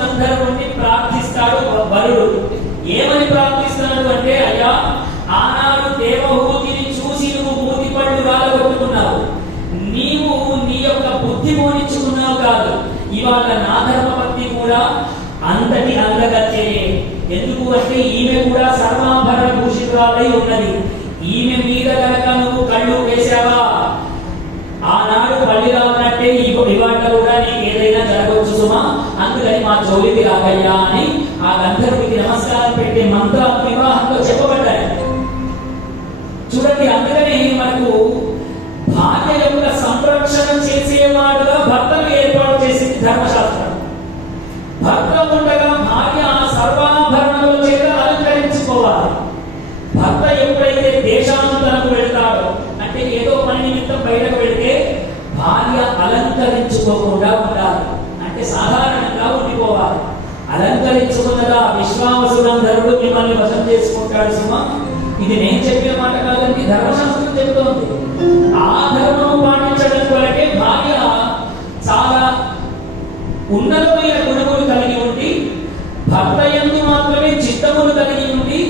గంధర్వుణ్ణి ప్రార్థిస్తాడు వరుడు ఏమని ప్రార్థిస్తాడు అంటే అయ్యా ఆనాడు దేవహూతిని చూసి నువ్వు మూతి పళ్ళు రాలగొట్టుకున్నావు. నీవు నీ యొక్క బుద్ధి మోనించుకున్నావు కాదు. ఇవాళ నా ధర్మపత్ని కూడా అంతటి అందగచ్చే ఎందుకు అంటే ఈమె కూడా సర్వాభరణ భూషితురాలై ఉన్నది. ఈమె మీద కనుక నువ్వు కళ్ళు వేశావా? ఆనాడు పల్లి రావనంటే ఇవాళ కూడా నీకు ఏదైనా జరగవచ్చు సుమా అందుకని మా జోలికి రాకయ్యా అని ఆ గంధర్వుడికి నమస్కారం పెట్టే మంత్రం వివాహంలో చెప్పబడ్డాయి. చూడండి అందుకని మనకు భార్య యొక్క సంరక్షణ చేసేవాడుగా భర్తను ఏర్పాటు చేసింది ధర్మశాస్త్రం. భర్త ఉండగా భార్య సర్వాభరణముల చేత అలంకరించుకోవాలి. భర్త ఎప్పుడైతే దేశాంతరకు వెళ్తాడో అంటే ఏదో పని నిమిత్తం బయటకు వెళితే భార్య అలంకరించుకోకుండా ఉండాలి అంటే సాధారణంగా ఉండిపోవాలి. అలంకరించుకున్నదా విశ్వావసురంధరుడు మిమ్మల్ని వశం చేసుకుంటాడు సుమ ఇది నేను చెప్పిన మాట కాదండి ధర్మశాస్త్రం చెబుతోంది. ఆ ధర్మం పాటించడం కొరకే భార్య చాలా ఉన్నతమైన గుణములు కలిగి ఉండి భర్త యందు మాత్రమే చిత్తములు కలిగి ఉండి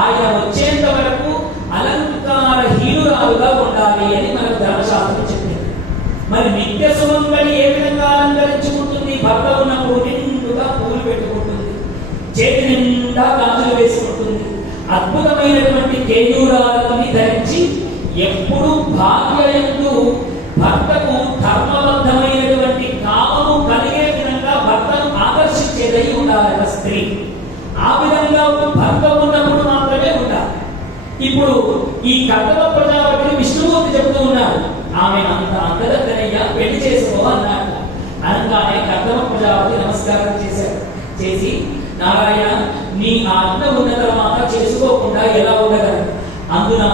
ఆయన వచ్చేంత వరకు అలంకార హీనురాలుగా ఉండాలి అని మనకు ధర్మశాస్త్రం చెప్పింది మరి నిత్య సుమంగళి ఏ విధంగా అలంకరించుకుంటుంది భర్త ఉన్నప్పుడు నిండుగా పూలు పెట్టుకుంటుంది చేతి నిండా గాజులు వేసుకుంటుంది. అద్భుతమైనటువంటి కేయూరాలని ధరించి ఎప్పుడు భార్య ఎందు భర్తకు ధర్మబద్ధమైనటువంటి కామము కలిగే విధంగా భర్తను ఆకర్షించేదై ఉండాలి స్త్రీ. ఆ విధంగా భర్త ఉన్నప్పుడు మాత్రమే ఉండాలి. ఇప్పుడు ఈ కర్తవ ప్రజాపతి విష్ణుమూర్తి చెబుతూ ఉన్నారు ఆమె అంత అందదగ్గనయ్యా పెళ్ళి చేసుకో అన్నాడు అనగానే కర్తవ ప్రజాపతి నమస్కారం చేశాడు చేసి నారాయణ నీ ఆత్మ ఉన్న తర్వాత చేసుకోకుండా ఎలా ఉండగలరు అందున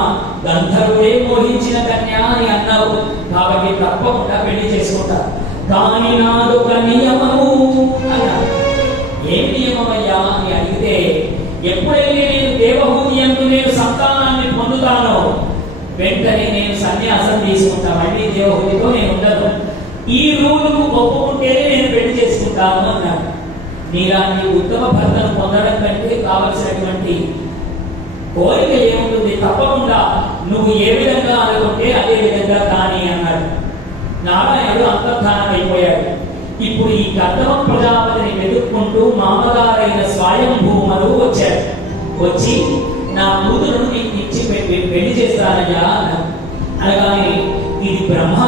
గంధర్వుడే మోహించిన కన్య అని అన్నావు. కాబట్టి తప్పకుండా పెళ్ళి చేసుకుంటా కానీ నాదొక నియమము అన్నారు ఏం నియమమయ్యా అని అడిగితే ఎప్పుడైతే నేను దేవహూతి నేను సంతానాన్ని పొందుతానో వెంటనే నేను సన్యాసం తీసుకుంటా. మళ్ళీ దేవహూతితో నేను ఉండను. ఈ రూలుకు ఒప్పుకుంటేనే నేను పెళ్ళి చేసుకుంటాను అన్నాడు. నీలాంటి ఉత్తమ భర్తను పొందడం కంటే కావలసినటువంటి కోరిక ఏముంటుంది? తప్పకుండా నువ్వు ఏ విధంగా అనుకుంటే అదే విధంగా కానీ అన్నాడు. నారాయణుడు అంతర్ధానం అయిపోయాడు. ఇప్పుడు ఈ కర్తవ ప్రజాపతిని వెతుక్కుంటూ మామగారైన స్వయంభూమలు వచ్చాడు వచ్చి నా కూతురును నీకు ఇచ్చి పెట్టి పెళ్ళి చేస్తానయ్యా అనగానే ఇది బ్రహ్మ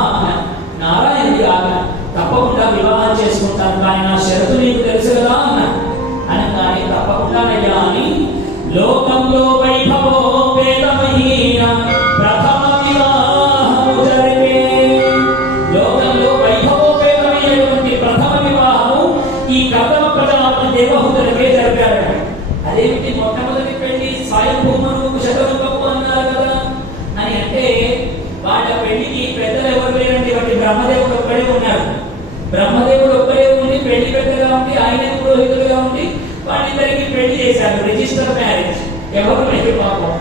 నారాయణుడి ఆజ్ఞ. తప్పకుండా వివాహం చేసుకుంటాను కానీ నా షరతు లోకంలో వైభవోపేతమహీన ప్రథమ వివాహము జరిపే లోకంలో వైభవోపేతమైనటువంటి ప్రథమ వివాహము ఈ కథమ ప్రజాపతి దేవహుతులకే జరిపాడు అదేమిటి? మొట్టమొదటి పెళ్ళి స్వయంభూమను శతరూపము అన్నారు కదా. అని అంటే వాళ్ళ పెళ్ళికి పెద్దలు ఎవరు బ్రహ్మదేవుడు ఒక్కడే ఉన్నారు. బ్రహ్మదేవుడు ఒక్కడే ఉండి పెళ్ళి పెద్దగా ఉండి ఆయన వాళ్ళిద్దరికి పెళ్ళి చేశారు రిజిస్టర్ మ్యారేజ్ ఎవరు లేదు పాపం.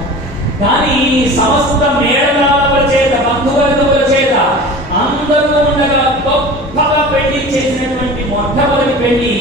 కానీ సమస్త మేళగాల